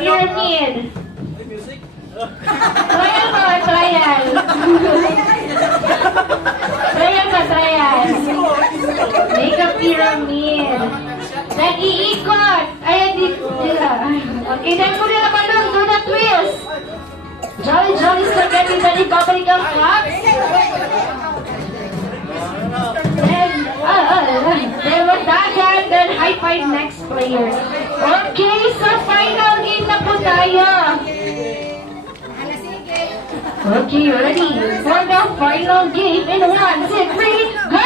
pyramid. Trial ba? Trial. Trial ba? Trial. Make a pyramid. Nag-iikot. Ayan, okay, then put it naman doon. Do the twist. Jolly Jolly Spaghetti Belly Bubblegum Cups. Then with that hand, then high five next player. Okay, so final game na po tayo. Okay, ready for the final game in 1, 2, 3, go!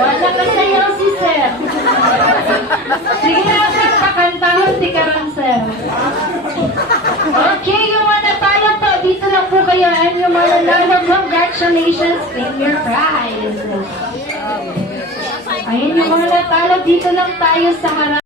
Wala ka sayaw si Sir. Sige na, Sir. Pakantahon si Karan, Sir. Okay, yung mga natalo po, dito lang po kayo. And yung mga nanalo, congratulations, claim your prize. Ayun, yung mga natalo, dito lang tayo sa harap.